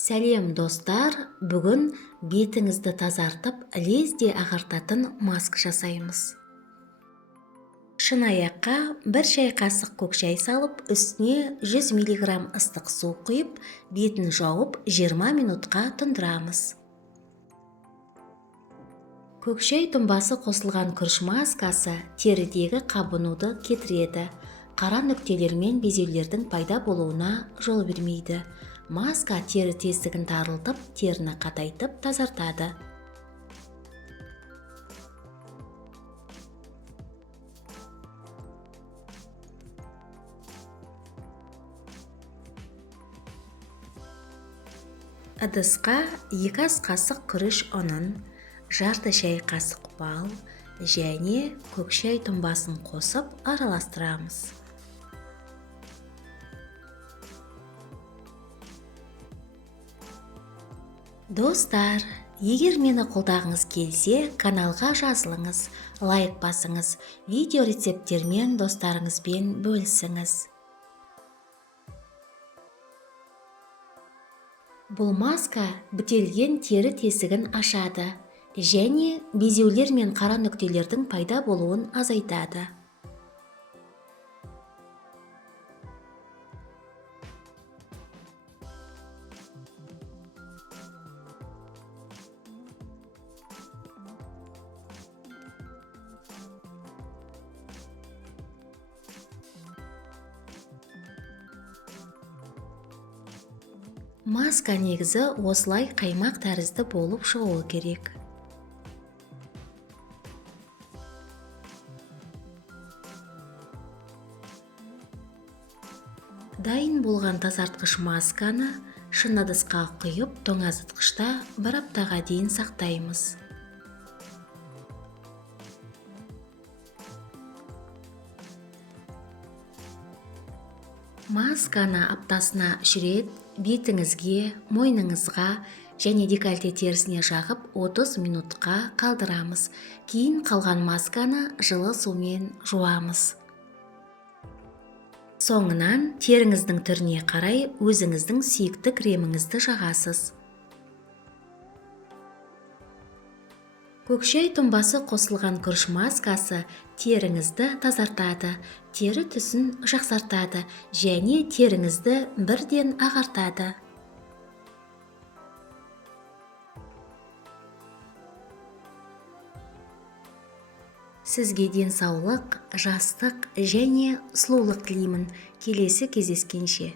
Сәлем достар, бүгін бетіңізді тазартып, лезде ағартатын маска жасаймыз. Шыны аяққа бір шай қасық көк шай салып, үстіне 100 мг ыстық су құйып, бетін жауып 20 минутқа тұндырамыз. Көк шай тұнбасы қосылған күріш маскасы терідегі қабынуды кетіреді. Қара нүктелер мен безеулердің пайда болуына жол бермейді. Маска тері тесігін тарылтып, теріні қатайтып тазартады. Ыдысқа 2 ас қасық күріш ұнын, жарты шай қасық бал және көк шай тұнбасын қосып араластырамыз. Достар, егер мені қолдағыңыз келсе, каналға жазылыңыз, лайк басыңыз, видео рецепттермен достарыңызбен бөлісіңіз. Бұл маска бітелген тері тесігін ашады және безеулер мен қара нүктелердің пайда болуын азайтады. Маска негізі осылай қаймақ тәрізді болып шығуы керек. Дайын болған тазартқыш масканы шыны ыдысқа құйып, тоңазытқышта 1 аптаға дейін сақтаймыз. Масканы аптасына 3 рет бетіңізге, мойныңызға және декольте терісіне жағып 30 минутқа қалдырамыз. Кейін қалған масканы жылы сумен жуамыз. Соңынан теріңіздің түріне қарай өзіңіздің сүйікті креміңізді жағасыз. Көк шай тұнбасы қосылған күріш маскасы теріңізді тазартады, тері түсін жақсартады және теріңізді бірден ағартады. Сізге денсаулық, жастық және сұлулық тілеймін. Келесі кездескенше.